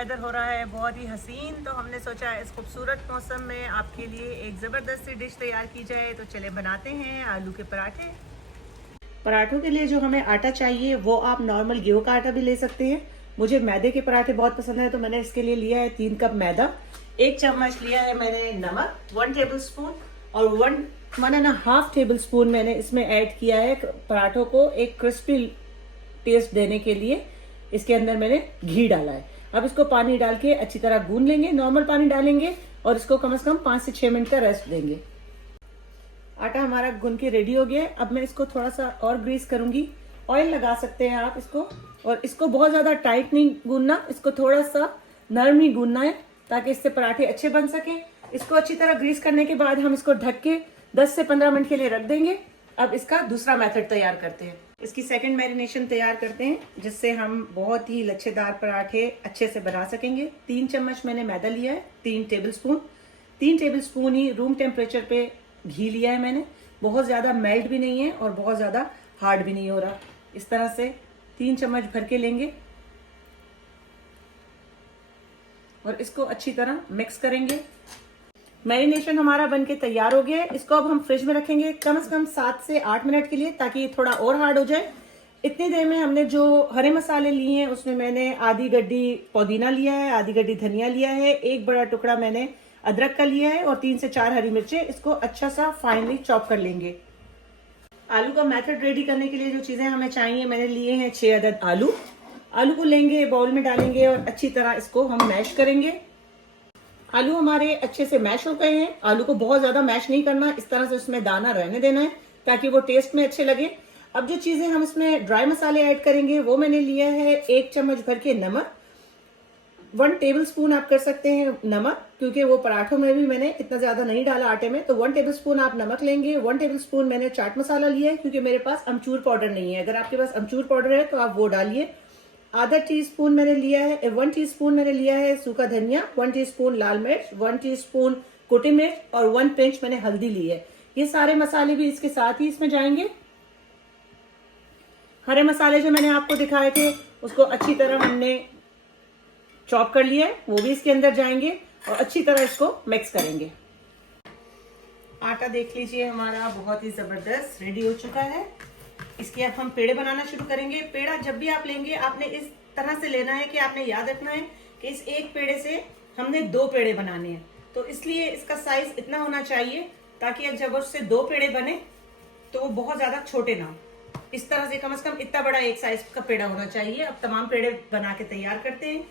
Weather हो रहा है बहुत ही हसीन, तो हमने सोचा इस खूबसूरत मौसम में आपके लिए एक ज़बरदस्त सी डिश तैयार की जाए। तो चले बनाते हैं आलू के पराठे। पराठों के लिए जो हमें आटा चाहिए वो आप नॉर्मल गेहूं का आटा भी ले सकते हैं। मुझे मैदे के पराठे बहुत पसंद है, तो मैंने इसके लिए लिया है 3 कप मैदा। 1 चम्मच लिया है मैंने नमक, 1 टेबल स्पून, और 1.5 टेबल स्पून मैंने इसमें ऐड किया है पराठों को एक क्रिस्पी टेस्ट देने के लिए। इसके अंदर मैंने घी डाला है। अब इसको पानी डाल के अच्छी तरह गूंद लेंगे, नॉर्मल पानी डालेंगे और इसको कम से कम 5 से 6 मिनट का रेस्ट देंगे। आटा हमारा गूंद के रेडी हो गया है। अब मैं इसको थोड़ा सा और ग्रीस करूंगी। ऑयल लगा सकते हैं आप इसको, और इसको बहुत ज्यादा टाइट नहीं गूंदना, इसको थोड़ा सा नरम ही गूंदना है ताकि इससे पराठे अच्छे बन सके। इसको अच्छी तरह ग्रीस करने के बाद हम इसको ढक के 10 से 15 मिनट के लिए रख देंगे। अब इसका दूसरा मेथड तैयार करते हैं। इसकी सेकंड मैरिनेशन तैयार करते हैं जिससे हम बहुत ही लच्छेदार पराठे अच्छे से बना सकेंगे। 3 चम्मच मैंने मैदा लिया है, 3 टेबल स्पून ही रूम टेम्परेचर पे घी लिया है मैंने। बहुत ज्यादा मेल्ट भी नहीं है और बहुत ज्यादा हार्ड भी नहीं हो रहा। इस तरह से 3 चम्मच भर के लेंगे और इसको अच्छी तरह मिक्स करेंगे। मैरिनेशन हमारा बनके तैयार हो गया है। इसको अब हम फ्रिज में रखेंगे कम से कम 7 से 8 मिनट के लिए, ताकि ये थोड़ा और हार्ड हो जाए। इतनी देर में हमने जो हरे मसाले लिए हैं उसमें मैंने आधी गड्डी पुदीना लिया है, आधी गड्डी धनिया लिया है, 1 बड़ा टुकड़ा मैंने अदरक का लिया है और 3 से 4 हरी मिर्चें। इसको अच्छा सा फाइनली चॉप कर लेंगे। आलू का मेथड रेडी करने के लिए जो चीजें हमें चाहिए, मैंने लिए हैं 6 अदद आलू। आलू को लेंगे, बाउल में डालेंगे और अच्छी तरह इसको हम मैश करेंगे। आलू हमारे अच्छे से मैश हो गए हैं। आलू को बहुत ज्यादा मैश नहीं करना, इस तरह से उसमें दाना रहने देना है ताकि वो टेस्ट में अच्छे लगे। अब जो चीजें हम इसमें ड्राई मसाले ऐड करेंगे वो मैंने लिया है 1 चम्मच भर के नमक, 1 टेबल स्पून आप कर सकते हैं नमक, क्योंकि वो पराठों में भी मैंने इतना ज्यादा नहीं डाला आटे में, तो 1 टेबल स्पून आप नमक लेंगे। 1 टेबल स्पून मैंने चाट मसाला लिया है क्योंकि मेरे पास अमचूर पाउडर नहीं है। अगर आपके पास अमचूर पाउडर है तो आप वो डालिए। आधा टीस्पून मैंने लिया है, 1 टीस्पून मैंने लिया है सूखा धनिया, 1 टीस्पून लाल मिर्च, 1 टीस्पून कुटी मिर्च और 1 पिंच मैंने हल्दी ली है। ये सारे मसाले भी इसके साथ ही इसमें जाएंगे। हरे मसाले जो मैंने आपको दिखाए थे उसको अच्छी तरह हमने चॉप कर लिया है, वो भी इसके अंदर जाएंगे और अच्छी तरह इसको मिक्स करेंगे। आटा देख लीजिए हमारा बहुत ही जबरदस्त रेडी हो चुका है। इसके अब हम पेड़े बनाना शुरू करेंगे। पेड़ा जब भी आप लेंगे आपने इस तरह से लेना है कि आपने याद रखना है कि इस एक पेड़े से हमने 2 पेड़े बनाने हैं, तो इसलिए इसका साइज इतना होना चाहिए ताकि जब उससे 2 पेड़े बने तो वो बहुत ज्यादा छोटे ना हो। इस तरह से कम इतना बड़ा एक साइज का पेड़ा होना चाहिए। अब तमाम पेड़े बना के तैयार करते हैं।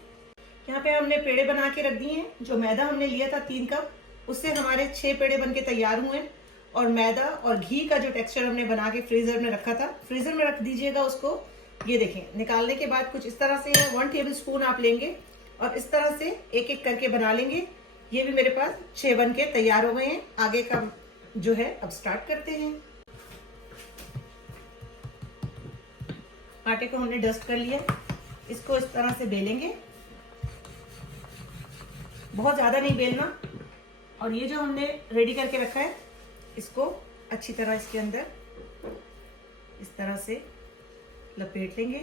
यहाँ पे हमने पेड़े बना के रख दिए हैं। जो मैदा हमने लिया था 3 कप, उससे हमारे 6 पेड़े बन के तैयार हुए। और मैदा और घी का जो टेक्सचर हमने बना के फ्रीजर में रखा था, फ्रीजर में रख दीजिएगा उसको। ये देखें, निकालने के बाद कुछ इस तरह से 1 टेबल स्पून आप लेंगे और इस तरह से एक एक करके बना लेंगे। ये भी मेरे पास 6 बन के तैयार हो गए हैं। आगे का जो है अब स्टार्ट करते हैं। आटे को हमने डस्ट कर लिया, इसको इस तरह से बेलेंगे, बहुत ज्यादा नहीं बेलना। और ये जो हमने रेडी करके रखा है इसको अच्छी तरह इसके अंदर इस तरह से लपेट लेंगे।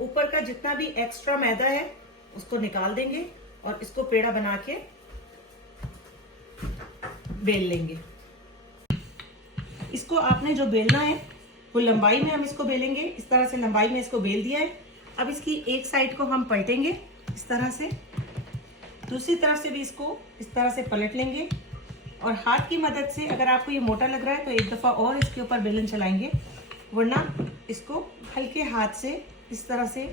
ऊपर का जितना भी एक्स्ट्रा मैदा है उसको निकाल देंगे और इसको पेड़ा बना के बेल लेंगे। इसको आपने जो बेलना है वो लंबाई में हम इसको बेलेंगे। इस तरह से लंबाई में इसको बेल दिया है। अब इसकी एक साइड को हम पलटेंगे इस तरह से, दूसरी तरफ से भी इसको इस तरह से पलट लेंगे और हाथ की मदद से, अगर आपको ये मोटा लग रहा है तो एक दफा और इसके ऊपर बेलन चलाएंगे, वरना इसको हल्के हाथ से इस तरह से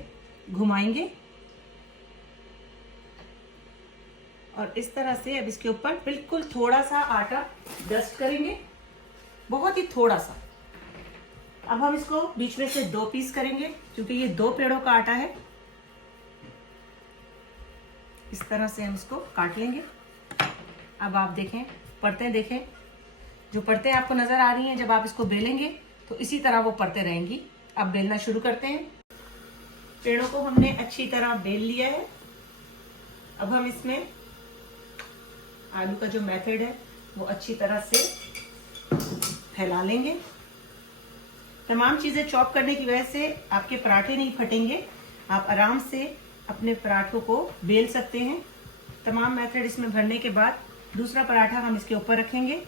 घुमाएंगे और इस तरह से अब इसके ऊपर बिल्कुल थोड़ा सा आटा डस्ट करेंगे, बहुत ही थोड़ा सा। अब हम इसको बीच में से 2 पीस करेंगे क्योंकि ये 2 पेड़ों का आटा है। इस तरह से हम इसको काट लेंगे। अब आप देखें, परतें देखें, जो परतें आपको नजर आ रही हैं जब आप इसको बेलेंगे तो इसी तरह वो परतें रहेंगी। अब बेलना शुरू करते हैं। पेड़ों को हमने अच्छी तरह बेल लिया है। अब हम इसमें आलू का जो मेथड है वो अच्छी तरह से फैला लेंगे। तमाम चीजें चॉप करने की वजह से आपके पराठे नहीं फटेंगे। आप आराम से अपने पराठों को बेल सकते हैं। तमाम मेथड इसमें भरने के बाद दूसरा पराठा हम इसके ऊपर रखेंगे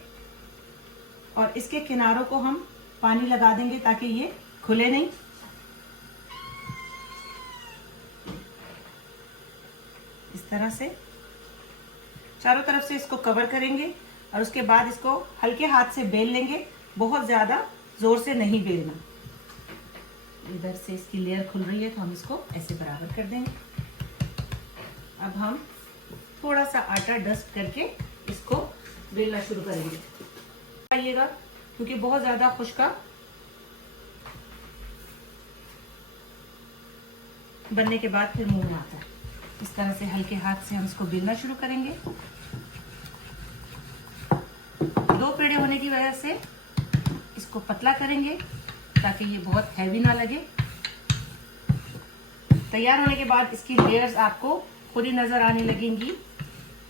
और इसके किनारों को हम पानी लगा देंगे ताकि ये खुले नहीं। इस तरह से चारों तरफ से इसको कवर करेंगे और उसके बाद इसको हल्के हाथ से बेल लेंगे, बहुत ज्यादा जोर से नहीं बेलना। इधर से इसकी लेयर खुल रही है तो हम इसको ऐसे बराबर कर देंगे। अब हम थोड़ा सा आटा डस्ट करके इसको बेलना शुरू करेंगे। आइएगा क्योंकि बहुत ज्यादा खुश्का बनने के बाद फिर मुंह में आता है। इस तरह से हल्के हाथ से हम इसको बेलना शुरू करेंगे। दो पेड़े होने की वजह से इसको पतला करेंगे ताकि ये बहुत हैवी ना लगे। तैयार होने के बाद इसकी लेयर्स आपको खुद ही नजर आने लगेंगी।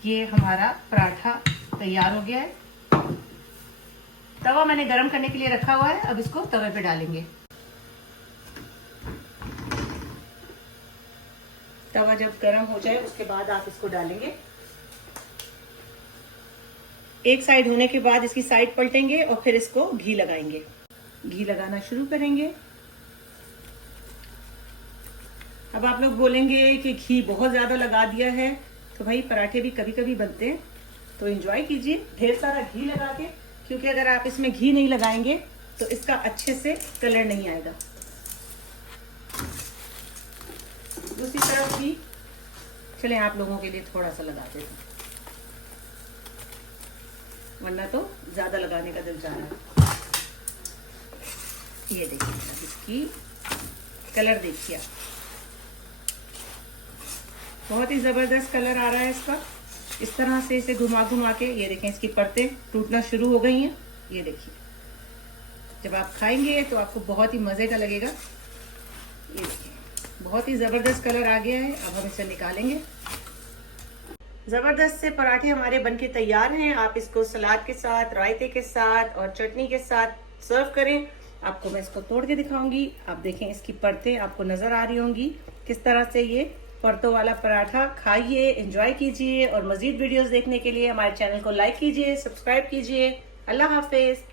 ये हमारा पराठा तैयार हो गया है। तवा मैंने गरम करने के लिए रखा हुआ है, अब इसको तवे पे डालेंगे। तवा जब गरम हो जाए उसके बाद आप इसको डालेंगे। एक साइड होने के बाद इसकी साइड पलटेंगे और फिर इसको घी लगाएंगे। घी लगाना शुरू करेंगे। अब आप लोग बोलेंगे कि घी बहुत ज्यादा लगा दिया है, तो भाई पराठे भी कभी कभी बनते हैं, तो एंजॉय कीजिए ढेर सारा घी लगा के, क्योंकि अगर आप इसमें घी नहीं लगाएंगे तो इसका अच्छे से कलर नहीं आएगा। दूसरी तरफ भी चलें आप लोगों के लिए थोड़ा सा लगाते हैं, वरना तो ज्यादा लगाने का दिल जा रहा है। ये देखिए इसकी कलर देखिए, बहुत ही जबरदस्त कलर आ रहा है इसका। इस तरह से इसे घुमा घुमा के ये देखें इसकी परतें टूटना शुरू हो गई हैं। ये देखिए जब आप खाएंगे तो आपको बहुत ही मजे का लगेगा। ये देखिए बहुत ही जबरदस्त कलर आ गया है। अब हम इसे निकालेंगे। जबरदस्त से पराठे हमारे बनके तैयार हैं। आप इसको सलाद के साथ, रायते के साथ और चटनी के साथ सर्व करें। आपको मैं इसको तोड़ के दिखाऊंगी। आप देखें इसकी परतें आपको नजर आ रही होंगी किस तरह से। ये परतों वाला पराठा खाइए, एंजॉय कीजिए और मजीद वीडियोस देखने के लिए हमारे चैनल को लाइक कीजिए, सब्सक्राइब कीजिए। अल्लाह हाफिज।